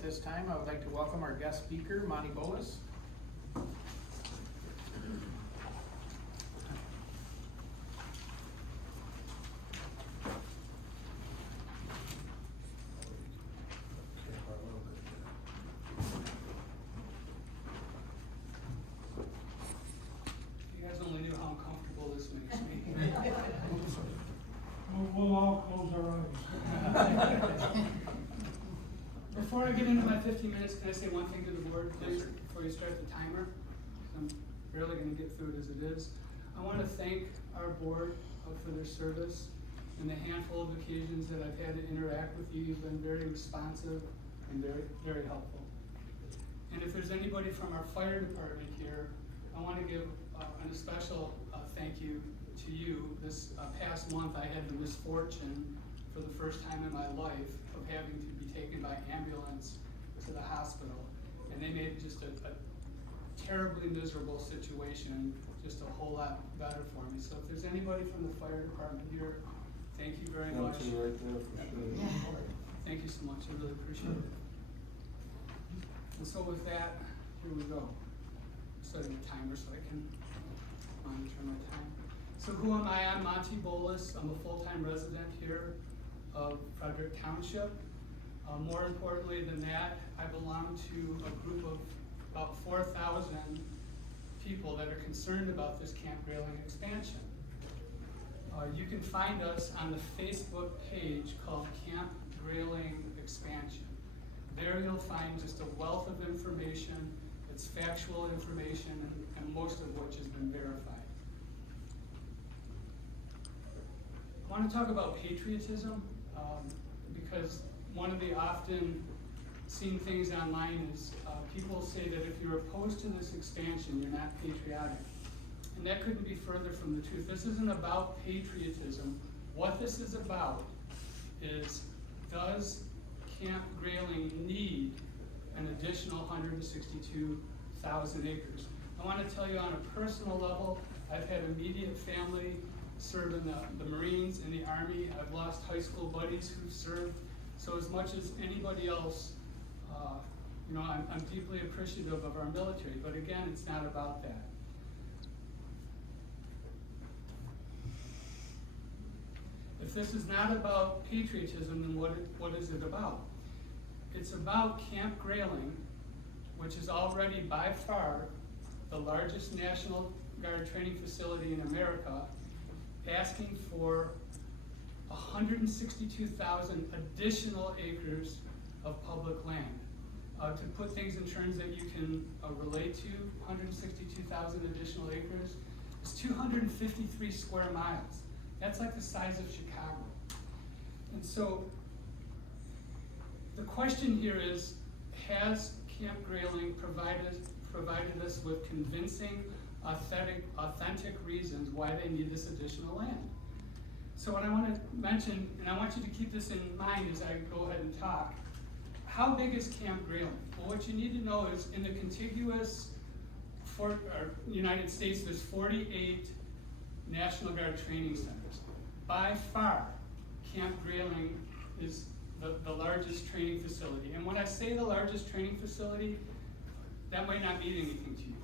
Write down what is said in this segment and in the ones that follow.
At this time, I would like to welcome our guest speaker, Monty Bolis. You guys only knew how uncomfortable this makes me. We'll all close our eyes. Before I get into my 15 minutes, can I say one thing to the board, please, before you start the timer? I'm barely going to get through it as it is. I want to thank our board for their service and the handful of occasions that I've had to interact with you. You've been very responsive and very, very helpful. And if there's anybody from our fire department here, I want to give a special thank you to you. This past month, I had the misfortune for the first time in my life of having to be taken by ambulance to the hospital. And they made just a terribly miserable situation just a whole lot better for me. So if there's anybody from the fire department here, thank you very much. Right there for sure. Thank you so much, I really appreciate it. And so with that, here we go. Setting a timer so I can monitor my time. So who am I? I'm Monty Bolis. I'm a full-time resident here of Frederic Township. More importantly than that, I belong to a group of about 4,000 people that are concerned about this Camp Grayling expansion. You can find us on the Facebook page called Camp Grayling Expansion. There you'll find just a wealth of information. It's factual information, and most of which has been verified. I want to talk about patriotism because one of the often seen things online is people say that if you're opposed to this expansion, you're not patriotic. And that couldn't be further from the truth. This isn't about patriotism. What this is about is, does Camp Grayling need an additional 162,000 acres? I want to tell you on a personal level, I've had immediate family serve in the Marines and the Army. I've lost high school buddies who've served. So as much as anybody else, I'm deeply appreciative of our military. But again, it's not about that. If this is not about patriotism, then what is it about? It's about Camp Grayling, which is already by far the largest National Guard training facility in America, asking for 162,000 additional acres of public land. To put things in terms that you can relate to, 162,000 additional acres is 253 square miles. That's like the size of Chicago. And so the question here is, has Camp Grayling provided us with convincing, authentic reasons why they need this additional land? So what I want to mention, and I want you to keep this in mind as I go ahead and talk, how big is Camp Grayling? Well, what you need to know is in the contiguous United States, there's 48 National Guard training centers. By far, Camp Grayling is the largest training facility. And when I say the largest training facility, that might not mean anything to you.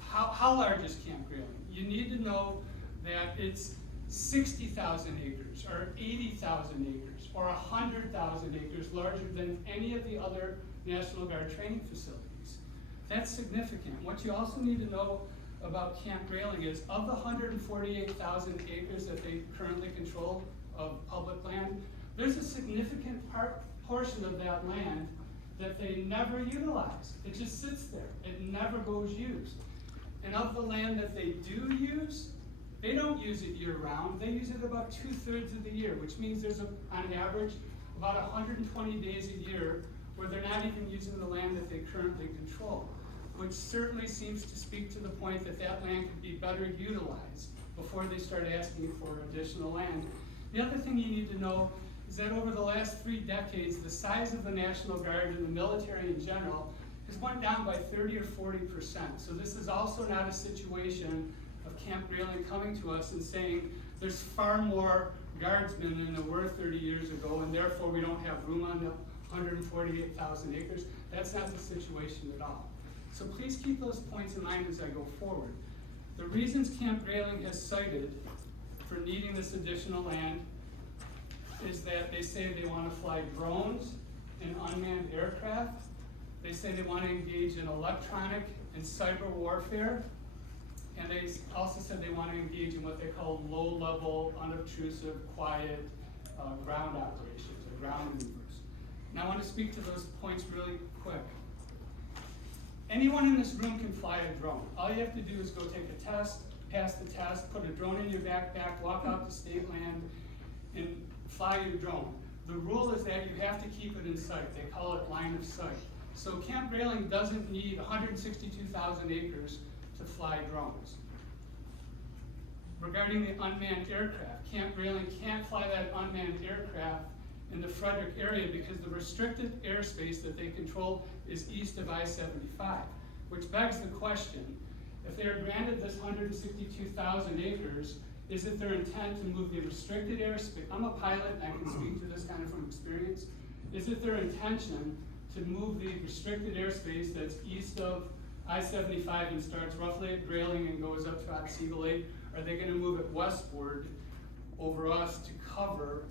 How large is Camp Grayling? You need to know that it's 60,000 acres, or 80,000 acres, or 100,000 acres larger than any of the other National Guard training facilities. That's significant. What you also need to know about Camp Grayling is, of the 148,000 acres that they currently control of public land, there's a significant portion of that land that they never utilize. It just sits there. It never goes used. And of the land that they do use, they don't use it year-round. They use it about 2/3 of the year, which means there's, on average, about 120 days a year where they're not even using the land that they currently control, which certainly seems to speak to the point that that land could be better utilized before they start asking for additional land. The other thing you need to know is that over the last 3 decades, the size of the National Guard and the military in general has went down by 30 or 40%. So this is also not a situation of Camp Grayling coming to us and saying there's far more guardsmen than there were 30 years ago, and therefore we don't have room on the 148,000 acres. That's not the situation at all. So please keep those points in mind as I go forward. The reasons Camp Grayling has cited for needing this additional land is that they say they want to fly drones and unmanned aircraft. They say they want to engage in electronic and cyber warfare. And they also said they want to engage in what they call low-level, unobtrusive, quiet ground operations or ground maneuvers. Now I want to speak to those points really quick. Anyone in this room can fly a drone. All you have to do is go take a test, pass the test, put a drone in your backpack, walk out to state land, and fly your drone. The rule is that you have to keep it in sight. They call it line of sight. So Camp Grayling doesn't need 162,000 acres to fly drones. Regarding the unmanned aircraft, Camp Grayling can't fly that unmanned aircraft in the Frederic area because the restricted airspace that they control is east of I-75, which begs the question, if they are granted this 162,000 acres, is it their intent to move the restricted airspace? I'm a pilot and I can speak to this kind of from experience. Is it their intention to move the restricted airspace that's east of I-75 and starts roughly at Grayling and goes up to Otsego Lake? Are they going to move it westward over us to cover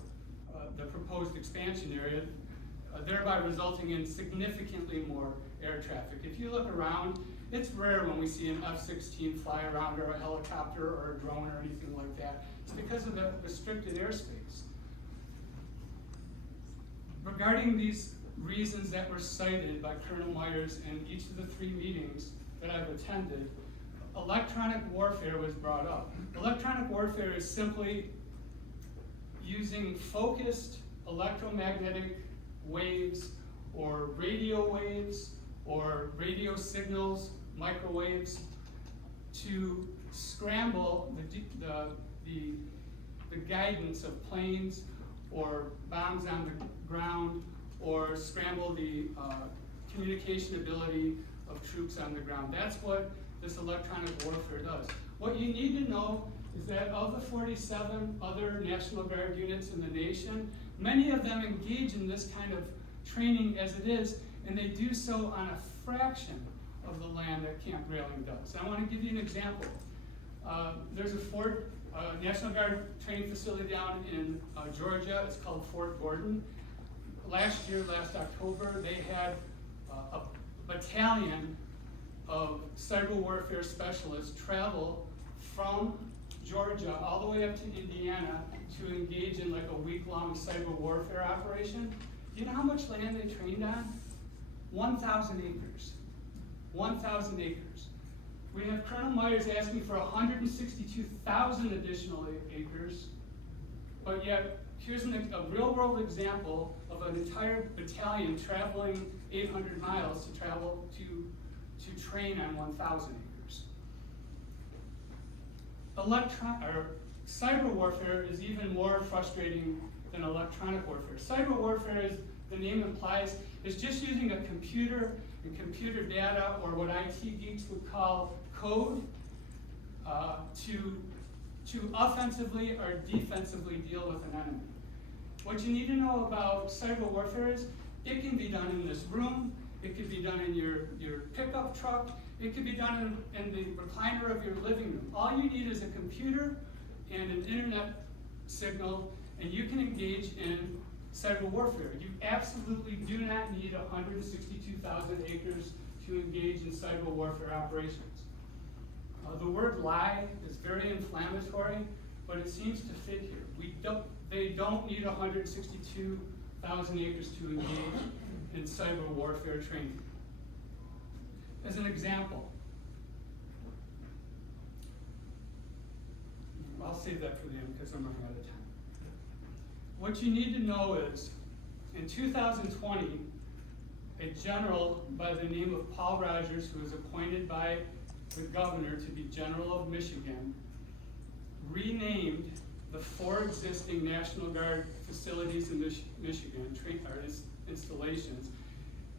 the proposed expansion area, thereby resulting in significantly more air traffic? If you look around, it's rare when we see an F-16 fly around or a helicopter or a drone or anything like that. It's because of the restricted airspace. Regarding these reasons that were cited by Colonel Myers in each of the 3 meetings that I've attended, electronic warfare was brought up. Electronic warfare is simply using focused electromagnetic waves or radio signals, microwaves, to scramble the guidance of planes or bombs on the ground, or scramble the communication ability of troops on the ground. That's what this electronic warfare does. What you need to know is that of the 47 other National Guard units in the nation, many of them engage in this kind of training as it is, and they do so on a fraction of the land that Camp Grayling does. I want to give you an example. There's a National Guard training facility down in Georgia. It's called Fort Gordon. Last October, they had a battalion of cyber warfare specialists travel from Georgia all the way up to Indiana to engage in like a week-long cyber warfare operation. Do you know how much land they trained on? 1,000 acres. 1,000 acres. We have Colonel Myers asking for 162,000 additional acres, but yet here's a real-world example of an entire battalion traveling 800 miles to travel to train on 1,000 acres. Cyber warfare is even more frustrating than electronic warfare. Cyber warfare, as the name implies, is just using a computer and computer data, or what IT geeks would call code, to offensively or defensively deal with an enemy. What you need to know about cyber warfare is it can be done in this room, it could be done in your pickup truck, it could be done in the recliner of your living room. All you need is a computer and an internet signal, and you can engage in cyber warfare. You absolutely do not need 162,000 acres to engage in cyber warfare operations. The word lie is very inflammatory, but it seems to fit here. They don't need 162,000 acres to engage in cyber warfare training. As an example, I'll save that for the end because I'm running out of time. What you need to know is, in 2020, a general by the name of Paul Rogers, who was appointed by the governor to be General of Michigan, renamed the 4 existing National Guard facilities in Michigan, installations,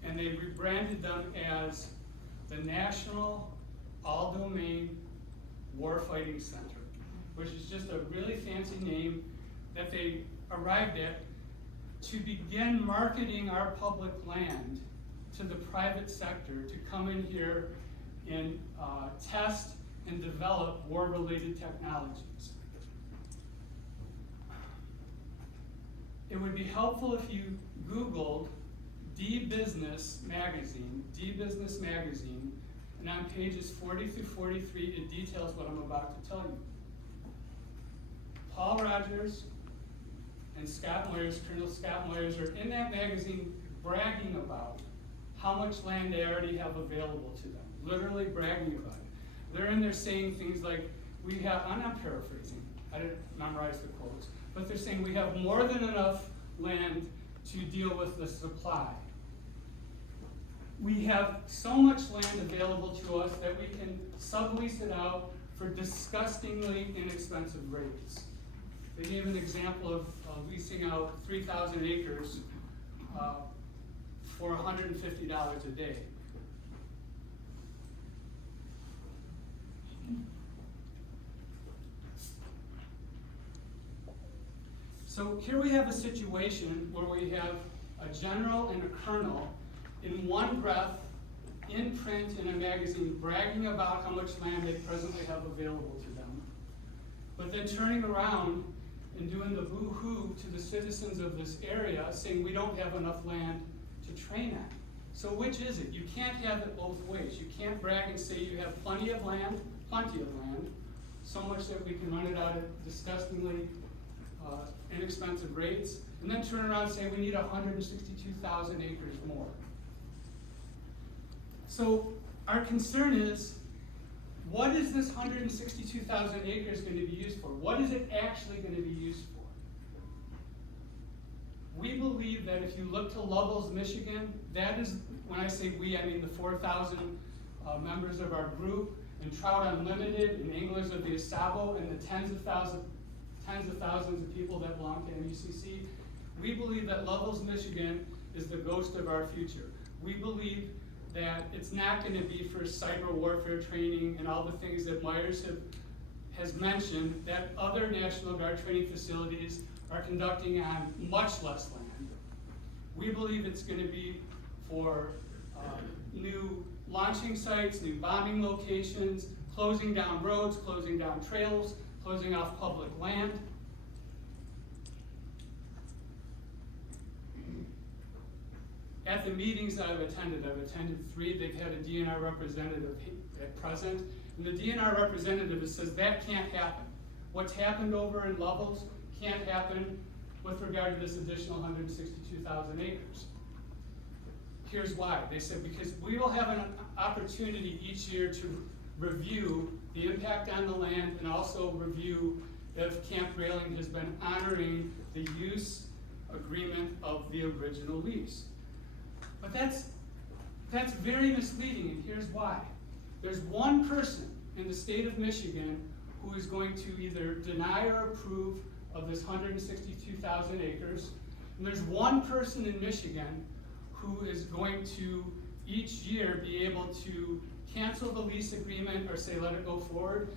and they rebranded them as the National All-Domain Warfighting Center, which is just a really fancy name that they arrived at to begin marketing our public land to the private sector to come in here and test and develop war-related technologies. It would be helpful if you Googled D-Business Magazine, and on pages 40 through 43, it details what I'm about to tell you. Paul Rogers and Scott Moyers, Colonel Scott Moyers, are in that magazine bragging about how much land they already have available to them, literally bragging about it. They're in there saying things like, we have, I'm not paraphrasing, I didn't memorize the quotes, but they're saying we have more than enough land to deal with the supply. We have so much land available to us that we can sublease it out for disgustingly inexpensive rates. They gave an example of leasing out 3,000 acres for $150 a day. So here we have a situation where we have a general and a colonel in one breath, in print in a magazine, bragging about how much land they presently have available to them, but then turning around and doing the boo-hoo to the citizens of this area, saying we don't have enough land to train on. So which is it? You can't have it both ways. You can't brag and say you have plenty of land, so much that we can run it out at disgustingly inexpensive rates, and then turn around and say we need 162,000 acres more. So our concern is, what is this 162,000 acres going to be used for? What is it actually going to be used for? We believe that if you look to Lovell's, Michigan, that is, when I say we, I mean the 4,000 members of our group, and Trout Unlimited, and Anglers of the Asabo, and the tens of thousands of people that belong to MUCC. We believe that Lovell's, Michigan is the ghost of our future. We believe that it's not going to be for cyber warfare training and all the things that Myers has mentioned that other National Guard training facilities are conducting on much less land. We believe it's going to be for new launching sites, new bombing locations, closing down roads, closing down trails, closing off public land. At the meetings that I've attended 3, they've had a DNR representative at present, and the DNR representative says that can't happen. What's happened over in Lovell's can't happen with regard to this additional 162,000 acres. Here's why. They said because we will have an opportunity each year to review the impact on the land and also review if Camp Grayling has been honoring the use agreement of the original lease. But that's very misleading, and here's why. There's one person in the state of Michigan who is going to either deny or approve of this 162,000 acres, and there's one person in Michigan who is going to each year be able to cancel the lease agreement or say let it go forward,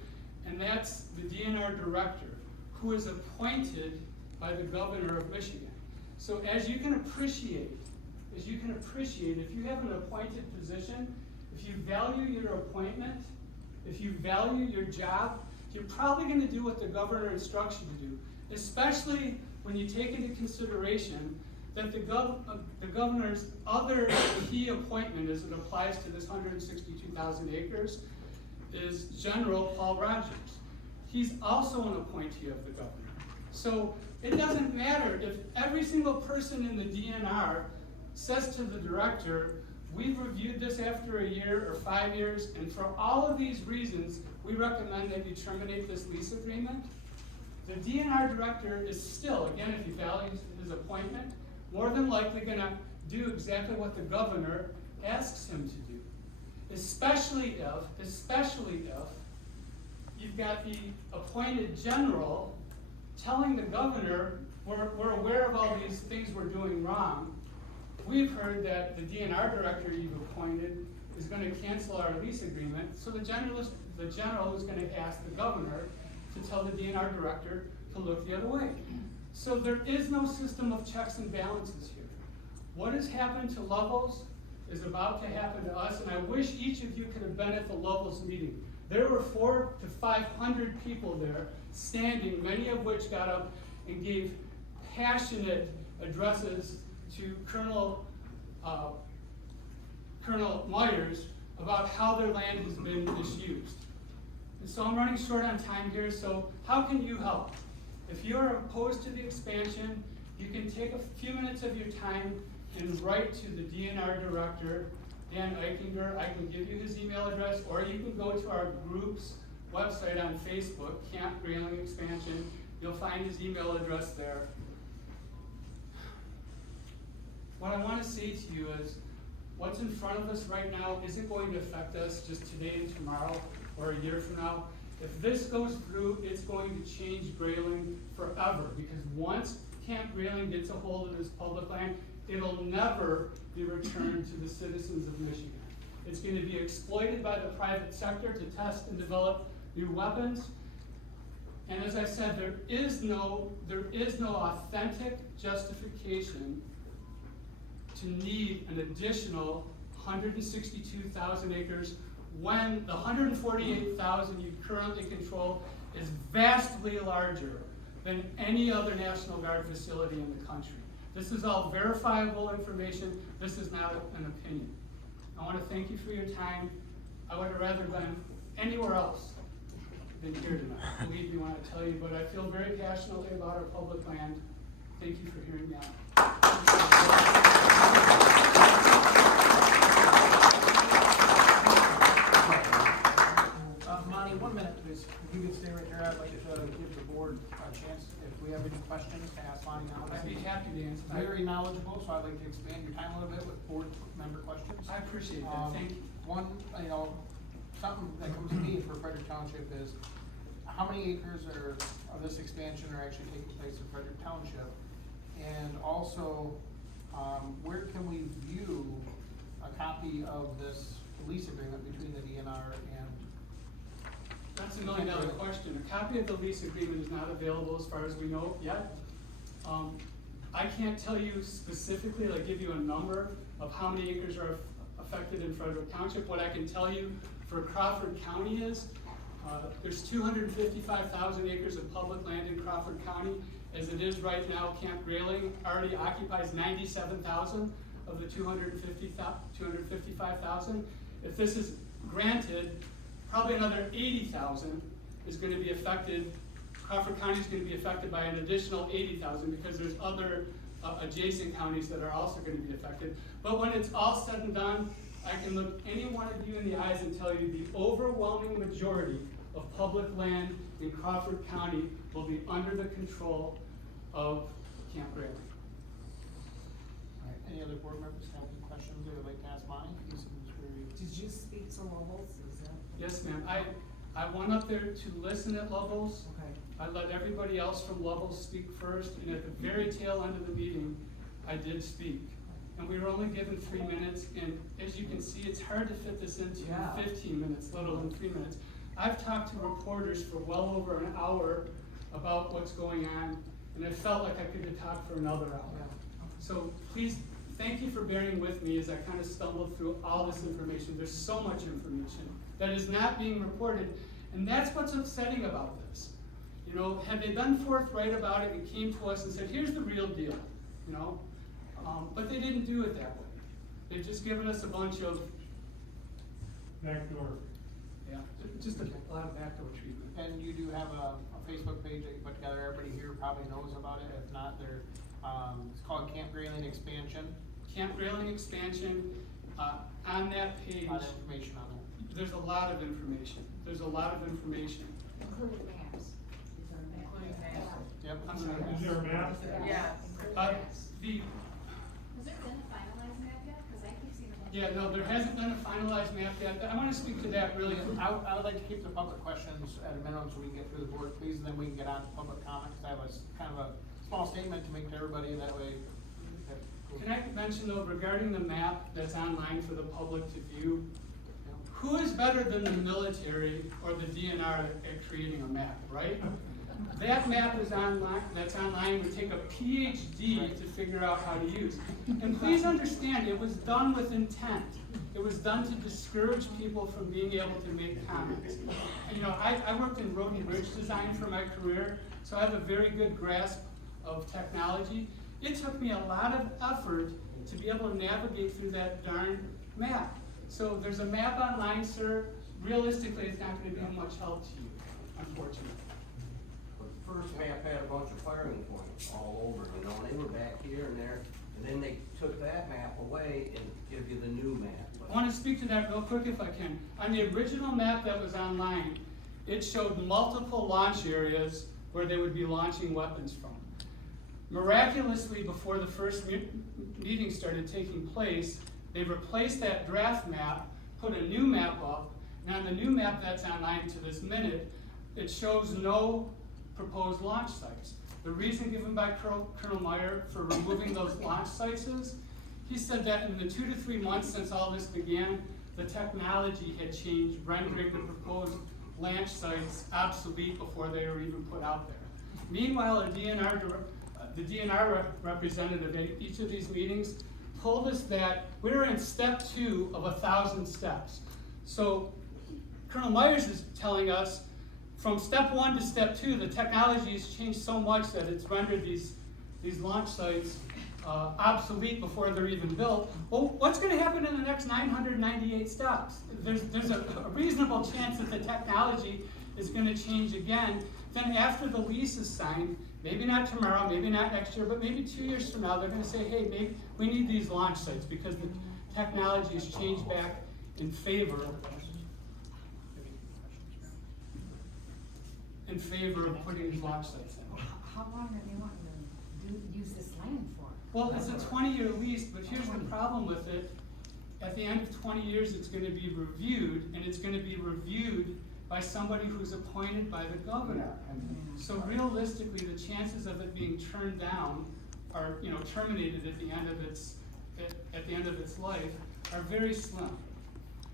and that's the DNR director, who is appointed by the governor of Michigan. So as you can appreciate, if you have an appointed position, if you value your appointment, if you value your job, you're probably going to do what the governor instructs you to do, especially when you take into consideration that the governor's other key appointment as it applies to this 162,000 acres is General Paul Rogers. He's also an appointee of the governor. So it doesn't matter if every single person in the DNR says to the director, we've reviewed this after a year or 5 years, and for all of these reasons, we recommend that you terminate this lease agreement. The DNR director is still, again, if he values his appointment, more than likely going to do exactly what the governor asks him to do. Especially if you've got the appointed general telling the governor, we're aware of all these things we're doing wrong. We've heard that the DNR director you've appointed is going to cancel our lease agreement, so the general is going to ask the governor to tell the DNR director to look the other way. So there is no system of checks and balances here. What has happened to Lovell's is about to happen to us, and I wish each of you could have been at the Lovell's meeting. There were 400 to 500 people there standing, many of which got up and gave passionate addresses to Colonel Myers about how their land has been misused. And so I'm running short on time here, so how can you help? If you're opposed to the expansion, you can take a few minutes of your time and write to the DNR director, Dan Eichinger. I can give you his email address, or you can go to our group's website on Facebook, Camp Grayling Expansion. You'll find his email address there. What I want to say to you is, what's in front of us right now isn't going to affect us just today and tomorrow or a year from now. If this goes through, it's going to change Grayling forever, because once Camp Grayling gets a hold of this public land, it'll never be returned to the citizens of Michigan. It's going to be exploited by the private sector to test and develop new weapons. And as I said, there is no authentic justification to need an additional 162,000 acres when the 148,000 you currently control is vastly larger than any other National Guard facility in the country. This is all verifiable information. This is not an opinion. I want to thank you for your time. I would have rather been anywhere else than here tonight. Believe me when I tell you, but I feel very passionately about our public land. Thank you for hearing me out. Monty, 1 minute, please. If you could stay right there, I'd like to give the board a chance, if we have any questions, to ask Monty now. I'd be happy to answer. Very knowledgeable, so I'd like to expand your time a little bit with board member questions. I appreciate that. Thank you. One, something that comes to me for Frederic Township is, how many acres of this expansion are actually taking place in Frederic Township? And also, where can we view a copy of this lease agreement between the DNR and? That's $1 million question. A copy of the lease agreement is not available as far as we know yet. I can't tell you specifically, like give you a number of how many acres are affected in Frederic Township. What I can tell you for Crawford County is, there's 255,000 acres of public land in Crawford County. As it is right now, Camp Grayling already occupies 97,000 of the 255,000. If this is granted, probably another 80,000 is going to be affected. Crawford County is going to be affected by an additional 80,000 because there's other adjacent counties that are also going to be affected. But when it's all said and done, I can look any one of you in the eyes and tell you the overwhelming majority of public land in Crawford County will be under the control of Camp Grayling. All right, any other board members have any questions they would like to ask Monty? Did you speak to Lovell's? Is that? Yes, ma'am. I went up there to listen at Lovell's. Okay. I let everybody else from Lovell's speak first, and at the very tail end of the meeting, I did speak. And we were only given 3 minutes, and as you can see, it's hard to fit this into 15 minutes, let alone 3 minutes. I've talked to reporters for well over an hour about what's going on, and I felt like I could have talked for another hour. So please, thank you for bearing with me as I kind of stumbled through all this information. There's so much information that is not being reported, and that's what's upsetting about this. You know, had they been forthright about it and came to us and said, here's the real deal, you know, but they didn't do it that way. They've just given us a bunch of backdoor. Yeah, just a lot of backdoor treatment. And you do have a Facebook page that you put together, everybody here probably knows about it, if not, it's called Camp Grayling Expansion. Camp Grayling Expansion, on that page. A lot of information on it. There's a lot of information. There's a lot of information. Including maps. Including maps. Yep. I'm sorry. Is there a map? Yeah. The, Has there been a finalized map yet? Because I keep seeing a bunch. yeah, no, there hasn't been a finalized map yet. I want to speak to that really. I would like to keep the public questions at a minimum so we can get through the board, please, and then we can get on to public comments. I have kind of a small statement to make to everybody, that way. Can I mention though, regarding the map that's online for the public to view, who is better than the military or the DNR at creating a map, right? That map is online, that's online, would take a PhD to figure out how to use. And please understand, it was done with intent. It was done to discourage people from being able to make comments. And, you know, I worked in road and bridge design for my career, so I have a very good grasp of technology. It took me a lot of effort to be able to navigate through that darn map. So there's a map online, sir. Realistically, it's not going to be of much help to you, unfortunately. But the first map had a bunch of firing points all over, you know, and they were back here and there, and then they took that map away and give you the new map. I want to speak to that real quick if I can. On the original map that was online, it showed multiple launch areas where they would be launching weapons from. Miraculously, before the first meeting started taking place, they replaced that draft map, put a new map up, and on the new map that's online to this minute, it shows no proposed launch sites. The reason given by Colonel Meyer for removing those launch sites is, he said that in the 2 to 3 months since all this began, the technology had changed, rendering the proposed launch sites obsolete before they were even put out there. Meanwhile, the DNR representative at each of these meetings told us that we were in step 2 of 1,000 steps. So Colonel Myers is telling us from step 1 to step 2, the technology has changed so much that it's rendered these launch sites obsolete before they're even built. Well, what's going to happen in the next 998 steps? There's a reasonable chance that the technology is going to change again. Then after the lease is signed, maybe not tomorrow, maybe not next year, but maybe 2 years from now, they're going to say, hey, maybe we need these launch sites because the technology has changed back in favor of putting these launch sites in. How long are they wanting to use this land for? Well, it's a 20-year lease, but here's the problem with it. At the end of 20 years, it's going to be reviewed, and it's going to be reviewed by somebody who's appointed by the governor. So realistically, the chances of it being turned down or, you know, terminated at the end of its life are very slim.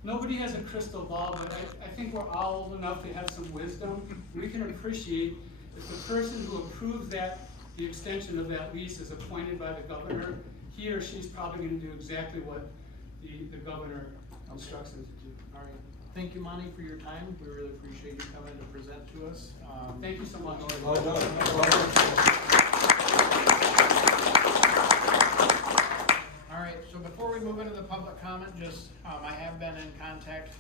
Nobody has a crystal ball, but I think we're all old enough to have some wisdom. We can appreciate if the person who approves the extension of that lease is appointed by the governor, he or she's probably going to do exactly what the governor instructs them to do. All right. Thank you, Monty, for your time. We really appreciate you coming to present to us. Thank you so much. Well done. All right, so before we move into the public comment, just, I have been in contact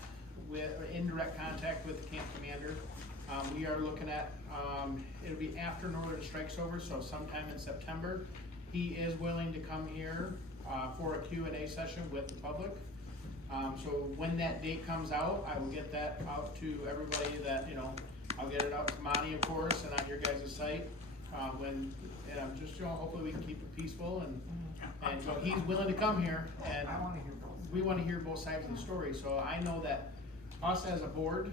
with, or indirect contact with the camp commander. We are looking at, it'll be after Northern Strike's over, so sometime in September. He is willing to come here, for a Q&A session with the public. So when that date comes out, I will get that out to everybody that, you know, I'll get it out to Monty, of course, and on your guys' site. And I'm just, you know, hopefully we can keep it peaceful and so he's willing to come here and we want to hear both sides of the story. So I know that us as a board,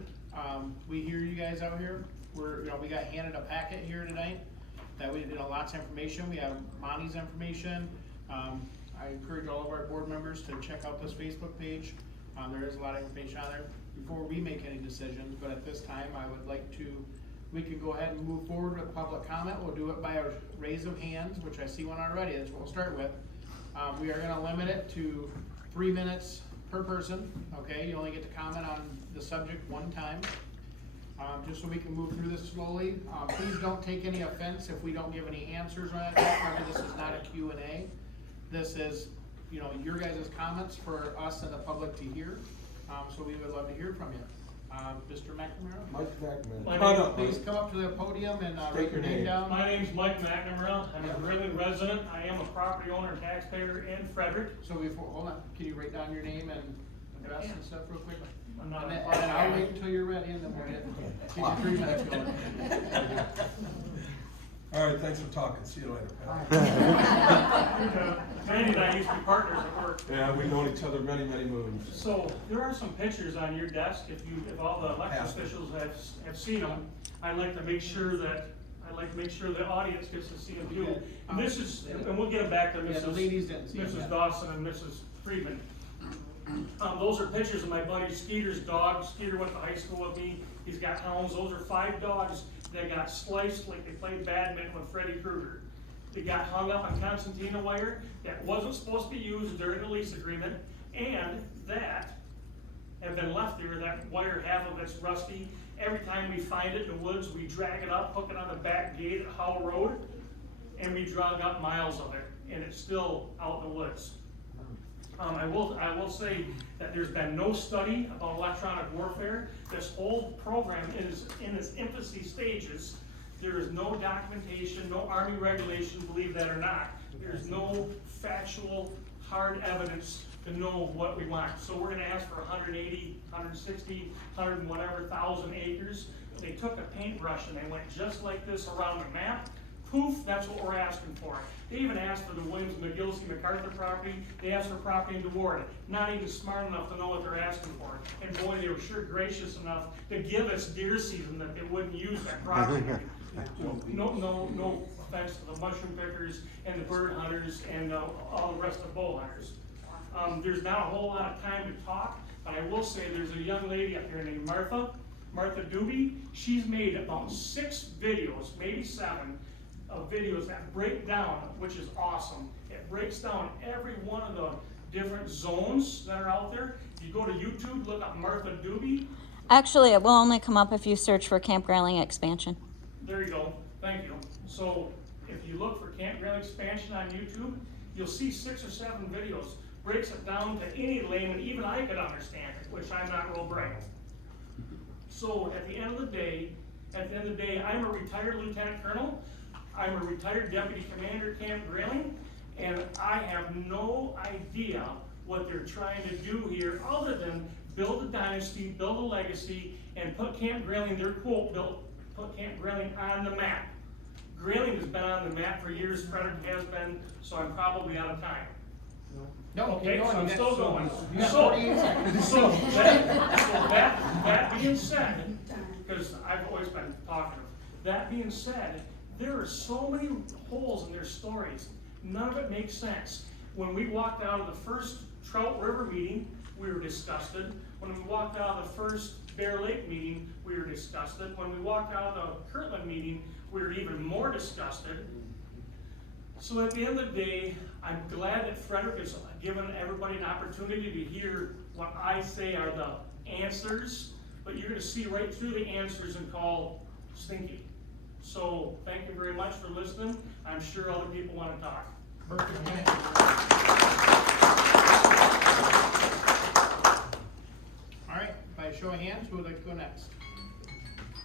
we hear you guys out here. We got handed a packet here tonight that we did lots of information. We have Monty's information. I encourage all of our board members to check out this Facebook page. There is a lot of information on there before we make any decisions, but at this time, I would like to, we can go ahead and move forward with public comment. We'll do it by a raise of hands, which I see one already. That's what we'll start with. We are gonna limit it to 3 minutes per person, okay? You only get to comment on the subject one time. Just so we can move through this slowly. Please don't take any offense if we don't give any answers on it. Remember, this is not a Q&A. This is, you know, your guys' comments for us and the public to hear. So we would love to hear from you. Mr. McNamara? Mike McMahon. Please come up to the podium and write your name down. My name's Mike McNamara. I'm a Grayling resident. I am a property owner and taxpayer in Frederic. So before, hold on, can you write down your name and address and stuff real quick? I'm not And then I'll wait until you're ready and then we'll get you 3 minutes going. All right, thanks for talking. See you later, pal. Randy and I used to be partners at work. Yeah, we've known each other many, many moons. So there are some pictures on your desk. If all the elected officials have seen them, I'd like to make sure the audience gets to see them too. And this is, and we'll get them back to Yeah, the ladies didn't see them Mrs. yet. Dawson and Mrs. Friedman. Those are pictures of my buddy Skeeter's dog. Skeeter went to high school with me. He's got hounds. Those are 5 dogs that got sliced like they played badminton with Freddy Krueger. They got hung up on concertina wire that wasn't supposed to be used during the lease agreement, and that have been left there, that wire, half of it's rusty. Every time we find it in the woods, we drag it up, hook it on the back gate at Howell Road, and we drug up miles of it, and it's still out in the woods. I will say that there's been no study about electronic warfare. This whole program is in its infancy stages. There is no documentation, no Army regulation, believe that or not. There's no factual, hard evidence to know what we want. So we're gonna ask for 180, 160, 100 and whatever thousand acres. They took a paintbrush and they went just like this around the map. Poof, that's what we're asking for. They even asked for the Williams, McGillsey, MacArthur property. They asked for property in DeWard. Not even smart enough to know what they're asking for. And boy, they were sure gracious enough to give us deer season that they wouldn't use that property. No offense to the mushroom pickers and the bird hunters and all the rest of the bow hunters. There's not a whole lot of time to talk, but I will say there's a young lady up there named Martha Doobie. She's made about 6 videos, maybe 7, of videos that break down, which is awesome. It breaks down every one of the different zones that are out there. If you go to YouTube, look up Martha Doobie. Actually, it will only come up if you search for Camp Grayling expansion. There you go, thank you. So if you look for Camp Grayling expansion on YouTube, you'll see 6 or 7 videos. Breaks it down to any layman, even I could understand it, which I'm not real bright. So at the end of the day, I'm a retired lieutenant colonel. I'm a retired deputy commander at Camp Grayling, and I have no idea what they're trying to do here other than build a dynasty, build a legacy, and put Camp Grayling, their quote, put Camp Grayling on the map. Grayling has been on the map for years, Frederic has been, so I'm probably out of time. No, Okay, keep so going. I'm You still got- going. You got So- 48 seconds. So that being said, because I've always been talkative, that being said, there are so many holes in their stories. None of it makes sense. When we walked out of the first Trout River meeting, we were disgusted. When we walked out of the first Bear Lake meeting, we were disgusted. When we walked out of the Kirtland meeting, we were even more disgusted. So at the end of the day, I'm glad that Frederic has given everybody an opportunity to hear what I say are the answers, but you're gonna see right through the answers and call stinky. So thank you very much for listening. I'm sure other people wanna talk. Perfect. All right, by show of hands, who would like to go next?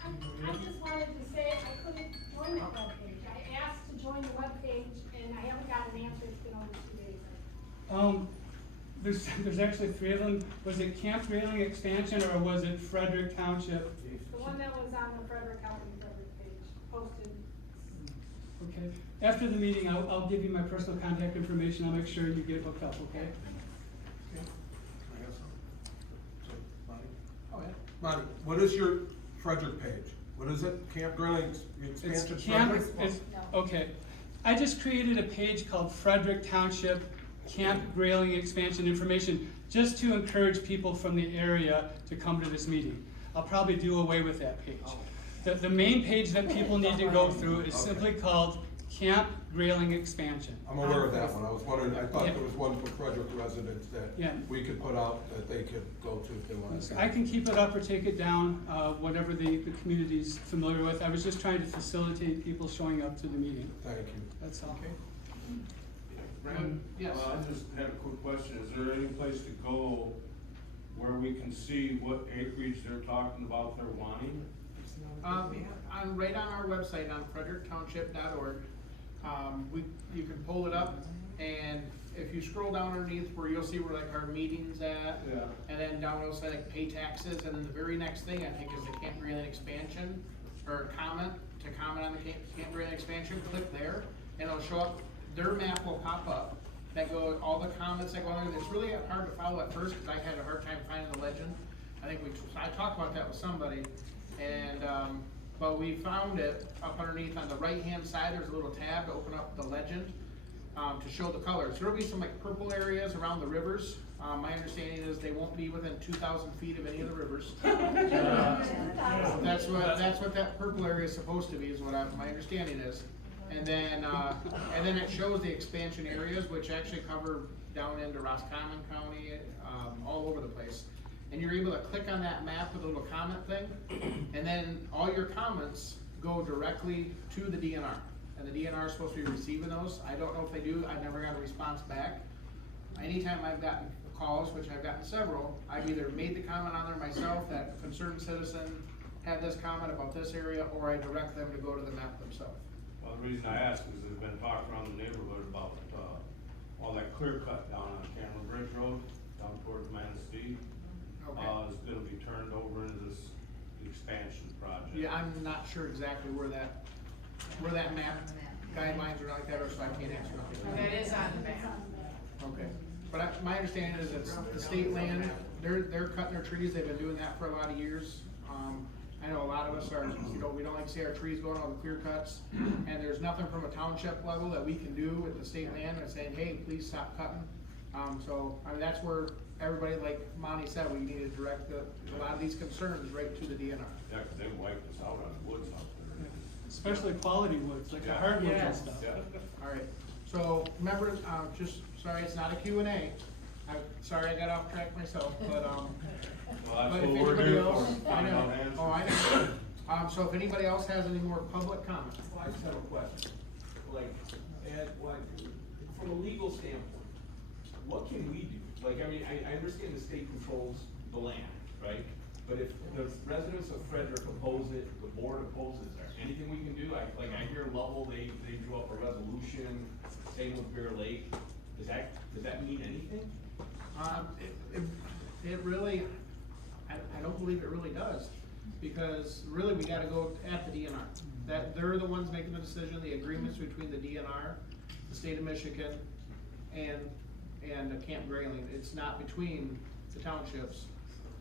I just wanted to say I couldn't join the webpage. I asked to join the webpage and I haven't got an answer. It's been over 2 days. There's actually 3 of them. Was it Camp Grayling expansion or was it Frederic Township? The one that was on the Frederic County page posted. Okay. After the meeting, I'll give you my personal contact information. I'll make sure you get hooked up, okay? Oh, yeah. Monty, what is your Frederick page? What is it? Camp Grayling expansion It's Camp, Frederick? it's, okay. I just created a page called Frederic Township Camp Grayling expansion information, just to encourage people from the area to come to this meeting. I'll probably do away with that page. The main page that people need to go through is simply called Camp Grayling expansion. I'm aware of that one. I was wondering, I thought Yeah. there was one for Frederick residents Yeah. that we could put out that they could go to if they wanted. I can keep it up or take it down, whatever the community's familiar with. I was just trying to facilitate people showing up to the meeting, Thank you. that's all. Okay. Brandon? Yes. I just had a quick question. Is there any place to go where we can see what acreage they're talking about they're wanting? Right on our website on fredericktownship.org, you can pull it up, and if you scroll down underneath where you'll see where like our meetings at, Yeah. and then down it'll say like pay taxes, and then the very next thing I think is the Camp Grayling expansion, or comment on the Camp Grayling expansion, click there, and it'll show up, their map will pop up, that go, all the comments that go on there. It's really hard to follow at first, because I had a hard time finding the legend. I talked about that with somebody, and, but we found it up underneath on the right-hand side, there's a little tab to open up the legend, to show the colors. There'll be some like purple areas around the rivers, My understanding is they won't be within 2,000 feet of any of the rivers. That's what that purple area is supposed to be, is what my understanding is. And then it shows the expansion areas, which actually cover down into Roscommon County, all over the place. And you're able to click on that map with a little comment thing, and then all your comments go directly to the DNR. And the DNR is supposed to be receiving those. I don't know if they do, I've never got a response back. Anytime I've gotten calls, which I've gotten several, I've either made the comment on there myself, that a concerned citizen had this comment about this area, or I direct them to go to the map themselves. Well, the reason I ask is there's been talk around the neighborhood about, all that clear cut down on Cameron Bridge Road, down towards Manistee. Okay. Is gonna be turned over into this expansion project. Yeah, I'm not sure exactly where that map guidelines are like that, or so I can't answer And nothing. that is on the map. Okay, but my understanding is it's the state land, they're cutting their trees, they've been doing that for a lot of years. I know a lot of us are, we don't like to see our trees going on the clear cuts, and there's nothing from a township level that we can do with the state land and saying, hey, please stop cutting. So, I mean, that's where everybody, like Monty said, we need to direct a lot of these concerns right to the DNR. Yeah, 'cause they wiped us out on the woods out there. Especially quality woods, like the Yeah. hardwoods and Yes. stuff. Yeah. All right, so remember, just, sorry, it's not a Q&A. Sorry, I got off track myself, but, Well, but that's if what we're anybody here else, for. I Find out know, answers. oh, I know. So if anybody else has any more public comments? I just have a question, like, from a legal standpoint, what can we do? Like, I mean, I understand the state controls the land, right? But if the residents of Frederick oppose it, the board opposes, is there anything we can do? I hear Lovell, they drew up a resolution, same with Bear Lake, does that mean anything? It really, I don't believe it really does, because really we gotta go at the DNR. That, they're the ones making the decision, the agreements between the DNR, the state of Michigan, and Camp Grayling. It's not between the townships.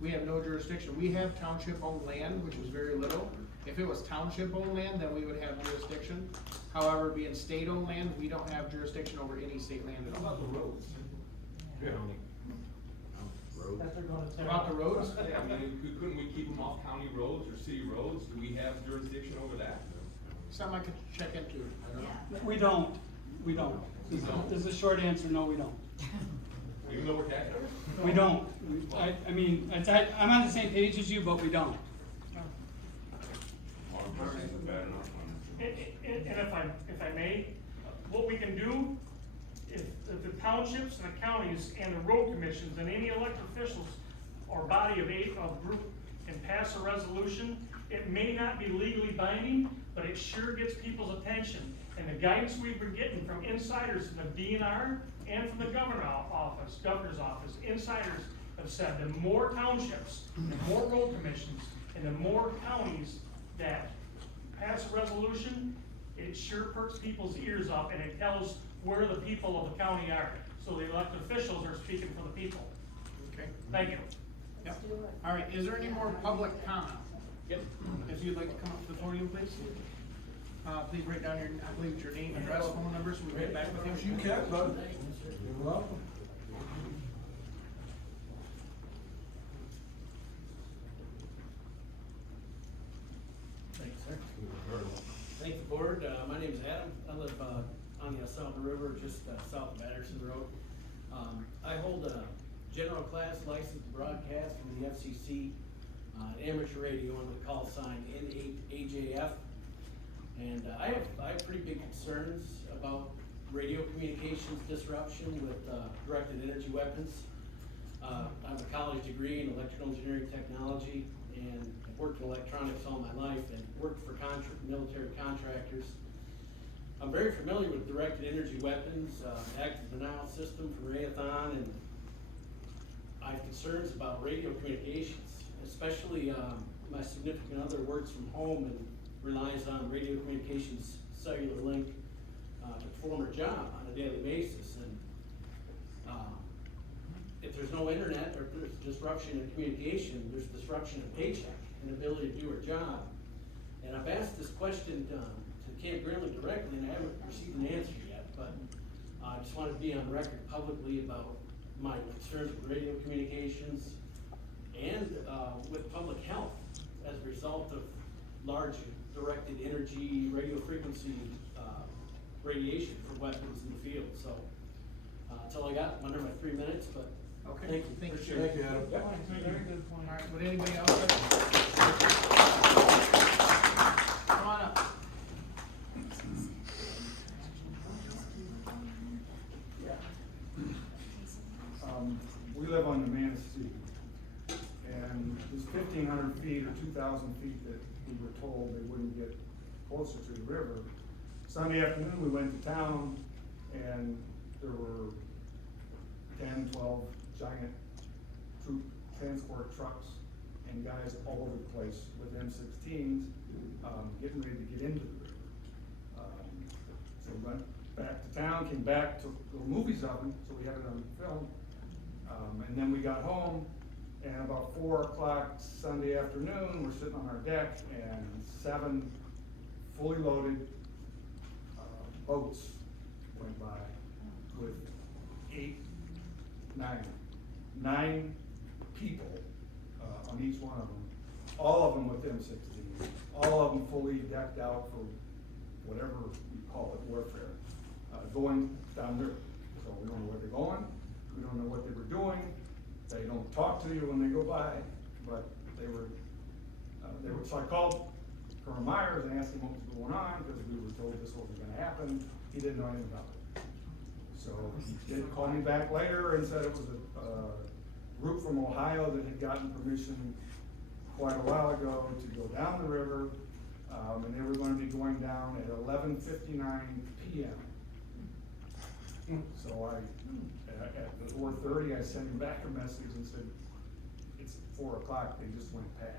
We have no jurisdiction. We have township-owned land, which is very little. If it was township-owned land, then we would have jurisdiction. However, being state-owned land, we don't have jurisdiction over any state land at How all. about the roads? Yeah. About the roads? Yeah, I mean, couldn't we keep them off county roads or city roads? Do we have jurisdiction over that? Something I could check into, I don't know. We don't. There's a short answer, no, we don't. Even though we're taxpayers? We don't. I mean, I'm on the same page as you, but we don't. Well, attorneys are bad enough on it. And if I may, what we can do, if the townships and the counties and the road commissions and any elected officials or body of group can pass a resolution, it may not be legally binding, but it sure gets people's attention. And the guidance we've been getting from insiders from the DNR and from the governor's office, insiders have said the more townships, the more road commissions, and the more counties that pass a resolution, it sure perks people's ears up, and it tells where the people of the county are. So the elected officials are speaking for the people. Okay. Thank you. Yep. All right, is there any more public comment? Yep. If you'd like to come up to the podium, please. Please write down your, I believe it's your name, address, phone number, so we can get back with you. You can, bud. You're welcome. Thanks, sir. Thank the board. My name is Adam. I live on the Assalta River, just south of Patterson Road. I hold a general class license to broadcast from the FCC, amateur radio under the call sign N8AJF. And I have pretty big concerns about radio communications disruption with directed energy weapons. I have a college degree in electrical engineering technology, and I've worked in electronics all my life and worked for military contractors. I'm very familiar with directed energy weapons, active denial system from Raytheon, and I have concerns about radio communications, especially my significant other works from home and relies on radio communications cellular link to perform her job on a daily basis. And if there's no internet or there's disruption in communication, there's disruption in paycheck and ability to do her job. And I've asked this question to Camp Grayling directly, and I haven't received an answer yet, but I just wanted to be on record publicly about my concerns with radio communications and, with public health as a result of large directed energy, radio frequency, radiation from weapons in the field, so. That's all I got, I'm under my 3 minutes, but Okay. thank you. Appreciate Thank you, Adam. Very good point. All right, would anybody else like? Come on up. We live on the Manistee, and this 1,500 feet or 2,000 feet that we were told they wouldn't get closer to the river. Sunday afternoon, we went to town, and there were 10, 12 giant troop transport trucks and guys all over the place with M16s, getting ready to get into the river. So we went back to town, came back, took little movies of them, so we have it on film. And then we got home, and about 4 o'clock Sunday afternoon, we're sitting on our deck, and 7 fully loaded boats went by with 9 people on each one of them, all of them with M16s, all of them fully decked out for whatever you call it, warfare, going down there. So we don't know where they're going, we don't know what they were doing, they don't talk to you when they go by, but they were, so I called Colonel Myers and asked him what was going on, because we were told this wasn't gonna happen, he didn't know anything about it. So he did call me back later and said it was a group from Ohio that had gotten permission quite a while ago to go down the river, and they were gonna be going down at 11:59 p.m. So at 4:30, I sent him back a message and said, it's 4 o'clock, they just went past.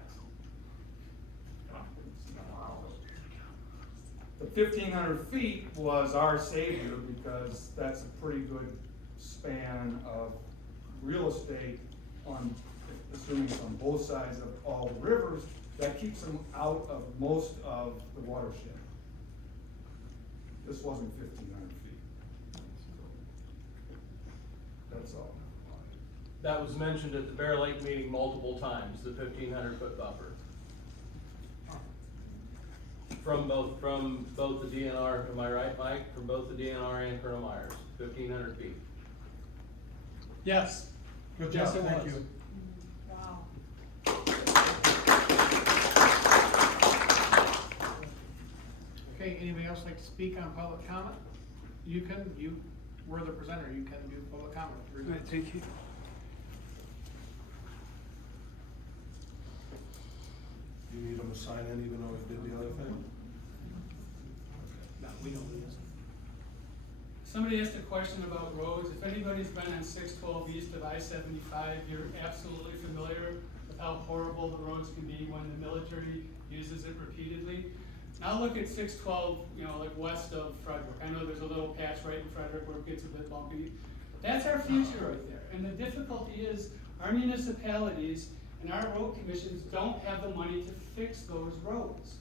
The 1,500 feet was our savior, because that's a pretty good span of real estate on, assuming it's on both sides of all the rivers, that keeps them out of most of the watershed. This wasn't 1,500 feet. That's all. That was mentioned at the Bear Lake meeting multiple times, the 1,500-foot buffer. From both the DNR, am I right, Mike? From both the DNR and Colonel Myers, 1,500 feet. Yes. Good Yes, job, it thank was. you. Wow. Okay, anybody else like to speak on public comment? You were the presenter, you can do public comment. Thank you. You need them to sign in even though we did the other thing? No, we don't do this. Somebody asked a question about roads. If anybody's been on 612 east of I-75, you're absolutely familiar with how horrible the roads can be when the military uses it repeatedly. Now look at 612, like west of Frederic. I know there's a little patch right in Frederic where it gets a bit bumpy. That's our future right there. And the difficulty is our municipalities and our road commissions don't have the money to fix those roads.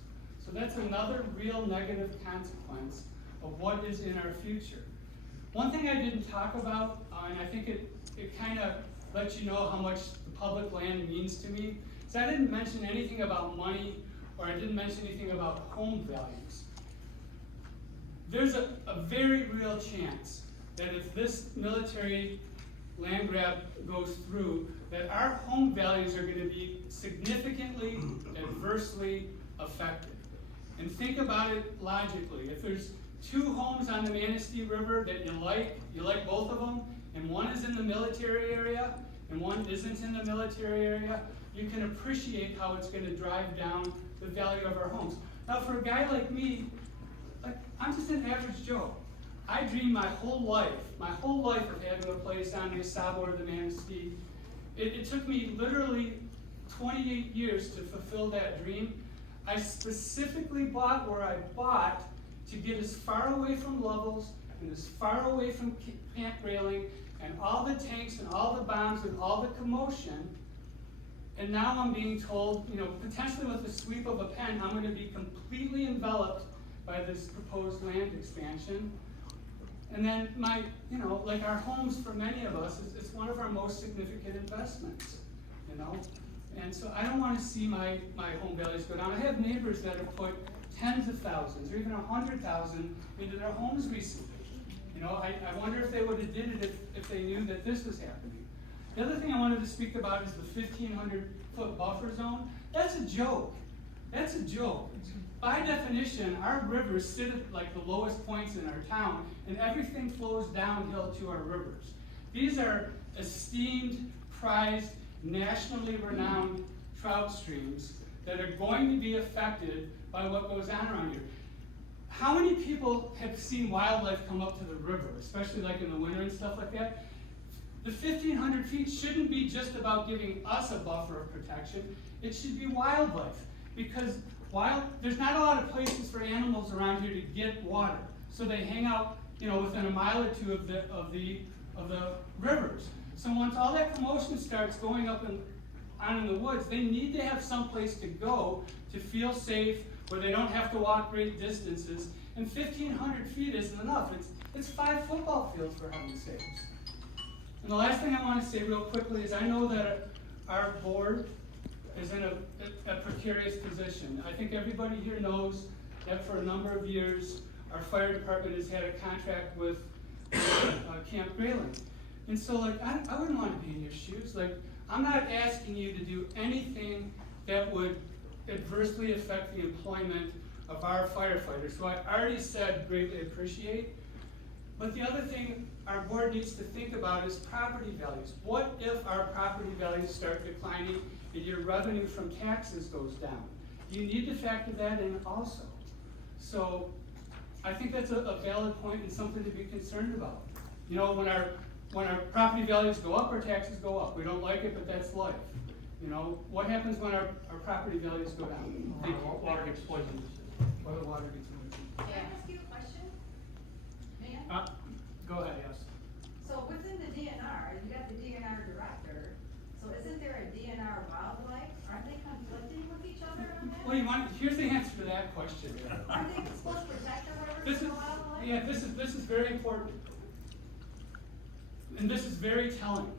So that's another real negative consequence of what is in our future. One thing I didn't talk about, and I think it kind of lets you know how much the public land means to me, is I didn't mention anything about money, or I didn't mention anything about home values. There's a very real chance that if this military land grab goes through, that our home values are going to be significantly adversely affected. And think about it logically. If there's 2 homes on the Manistee River that you like both of them, and one is in the military area, and one isn't in the military area, you can appreciate how it's going to drive down the value of our homes. Now for a guy like me, I'm just an average Joe. I dreamed my whole life of having a place on the Asaba or the Manistee. It took me literally 28 years to fulfill that dream. I specifically bought where I bought to get as far away from Lovells and as far away from Camp Grayling and all the tanks and all the bombs and all the commotion. And now I'm being told, potentially with the sweep of a pen, I'm going to be completely enveloped by this proposed land expansion. And then like our homes for many of us, it's one of our most significant investments, you know? And so I don't wanna see my home values go down. I have neighbors that have put tens of thousands or even 100,000 into their homes recently. You know, I wonder if they would have did it if they knew that this was happening. The other thing I wanted to speak about is the 1,500-foot buffer zone. That's a joke. That's a joke. By definition, our rivers sit at like the lowest points in our town, and everything flows downhill to our rivers. These are esteemed, prized, nationally renowned trout streams that are going to be affected by what goes on around here. How many people have seen wildlife come up to the river, especially like in the winter and stuff like that? The 1,500 feet shouldn't be just about giving us a buffer of protection. It should be wildlife, because there's not a lot of places for animals around here to get water, so they hang out, you know, within a mile or two of the rivers. So once all that commotion starts going up on in the woods, they need to have some place to go to feel safe, where they don't have to walk great distances. And 1,500 feet isn't enough. It's 5 football fields, for heaven's sakes. And the last thing I want to say real quickly is I know that our board is in a precarious position. I think everybody here knows that for a number of years, our fire department has had a contract with Camp Grayling. And so, like, I wouldn't want to be in your shoes. Like, I'm not asking you to do anything that would adversely affect the employment of our firefighters. So I already said greatly appreciate. But the other thing our board needs to think about is property values. What if our property values start declining and your revenue from taxes goes down? You need to factor that in also. So I think that's a valid point and something to be concerned about. You know, when our property values go up, our taxes go up. We don't like it, but that's life. You know, what happens when our property values go down? Water gets poisoned. Or the water gets poisoned. Can I ask you a question? May I? Go ahead, yes. So within the DNR, you got the DNR director, so isn't there a DNR wildlife? Aren't they conflicting with each other on that? Well, here's the answer to that question. Aren't they supposed to protect our rivers and wildlife? Yeah, this is very important. And this is very telling.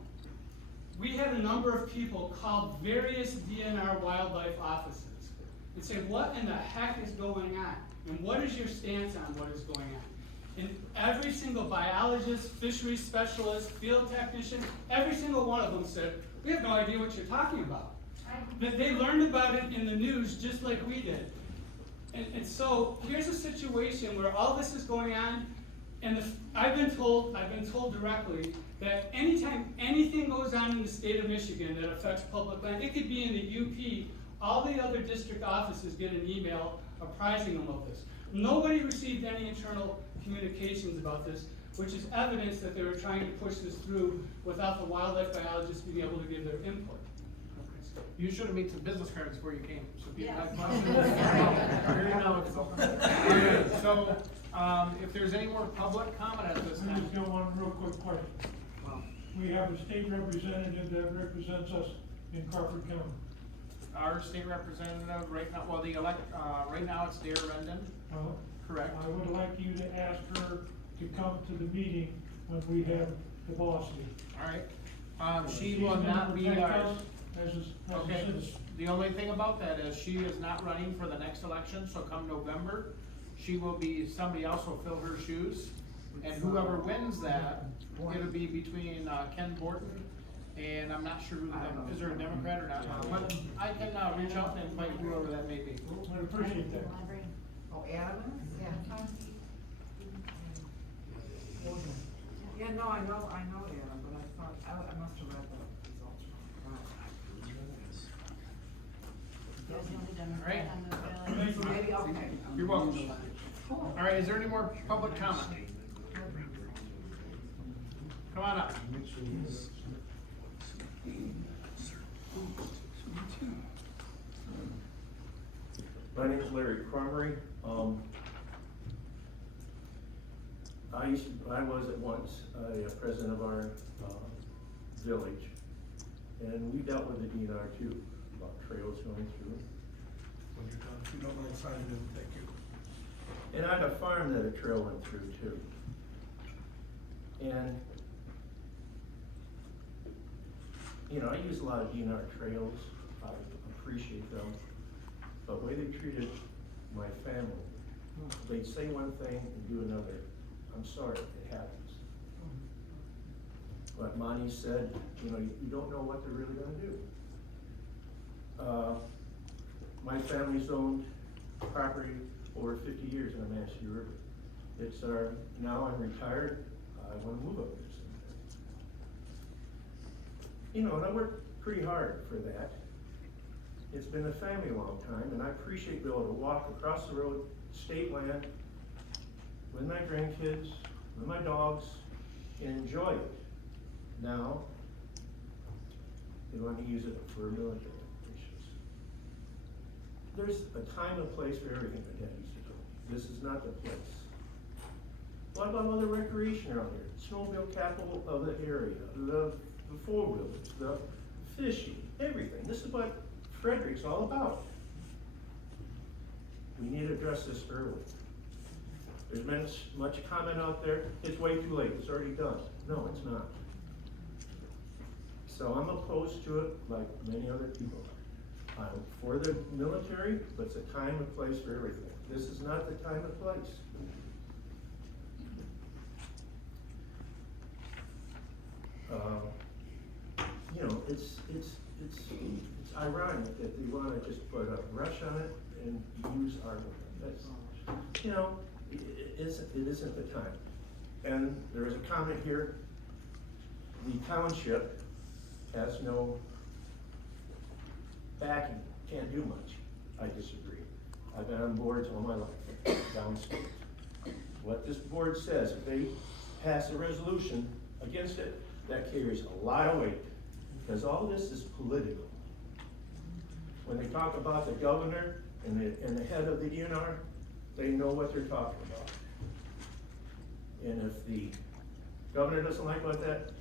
We had a number of people call various DNR wildlife offices and say, what in the heck is going on? And what is your stance on what is going on? And every single biologist, fisheries specialist, field technician, every single one of them said, we have no idea what you're talking about. They learned about it in the news just like we did. And so here's a situation where all this is going on, and I've been told directly that anytime anything goes on in the state of Michigan that affects public land, it could be in the UP, all the other district offices get an email apprising them of this. Nobody received any internal communications about this, which is evidence that they were trying to push this through without the wildlife biologists being able to give their input. You should have made some business cards before you came, so people Yes. had questions. Here you know it's so, if there's any more public comment at this I time. just got one real quick question. We have a state representative that represents us in Crawford County. Our state representative right now, well, right now it's Dare Rendon. Correct. I would like you to ask her to come to the meeting when we have the boss meeting. All right. She will not be our. Okay, the only thing about that is she is not running for the next election, so come November, she will be, somebody else will fill her shoes. And whoever wins that, it'll be between Ken Borton and I'm not sure who, is there a Democrat or not? But I can reach out and invite whoever that may be. I appreciate that. Oh, Adam? Yeah. Yeah, no, I know Adam, but I thought, I must have read the results wrong. All right. Maybe, okay. You're welcome. All right, is there any more public comment? Come on up. My name is Larry Crummery. I was at once a president of our village, and we dealt with the DNR too, about trails going through. When you're done, if you don't mind signing in, thank you. And I had a farm that a trail went through too. And, you know, I use a lot of DNR trails, I appreciate them, but the way they treated my family, they'd say one thing and do another. I'm sorry, it happens. But Monty said, you know, you don't know what they're really gonna do. My family's owned property over 50 years in the Manistee River. It's now I'm retired, I wanna move up there someday. You know, and I worked pretty hard for that. It's been a family a long time, and I appreciate being able to walk across the road, state land, with my grandkids, with my dogs, and enjoy it. Now, they want to use it for military applications. There's a time and place for everything that Dad used to do. This is not the place. What about other recreation around here? Snowmobile capital of the area, the four-wheelers, the fishing, everything. This is what Frederic's all about. We need to address this early. There's been much comment out there, it's way too late, it's already done. No, it's not. So I'm opposed to it like many other people. I'm for the military, but it's a time and place for everything. This is not the time and place. You know, it's ironic that they wanna just put a rush on it and use our land. That's, you know, it isn't the time. And there is a comment here, the township has no backing, can't do much. I disagree. I've been on boards all my life, downstate. What this board says, if they pass a resolution against it, that carries a lot of weight, because all this is political. When they talk about the governor and the head of the DNR, they know what they're talking about. And if the governor doesn't like what that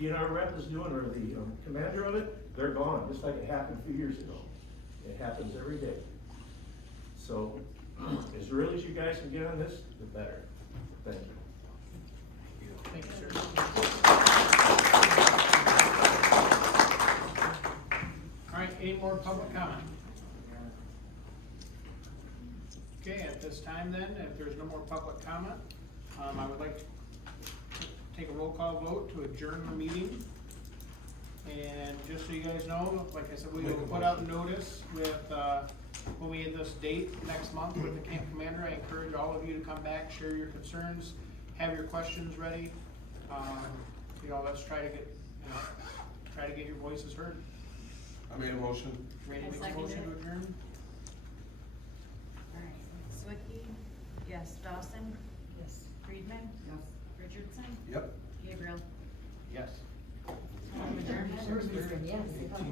DNR rep is doing, or the commander of it, they're gone, just like it happened a few years ago. It happens every day. So, as early as you guys can get on this, the better. Thank you. Thank you, sir. All right, any more public comment? Okay, at this time then, if there's no more public comment, I would like to take a roll call vote to adjourn the meeting. And just so you guys know, like I said, we will put out notice with, when we hit this date next month with the camp commander. I encourage all of you to come back, share your concerns, have your questions ready. You know, let's try to get your voices heard. I made a motion. Randy makes a motion to adjourn. All right, Swicky? Yes. Dawson? Yes. Friedman? Yes. Richardson? Yep. Gabriel? Yes. Adjourned. Yes. 18:31.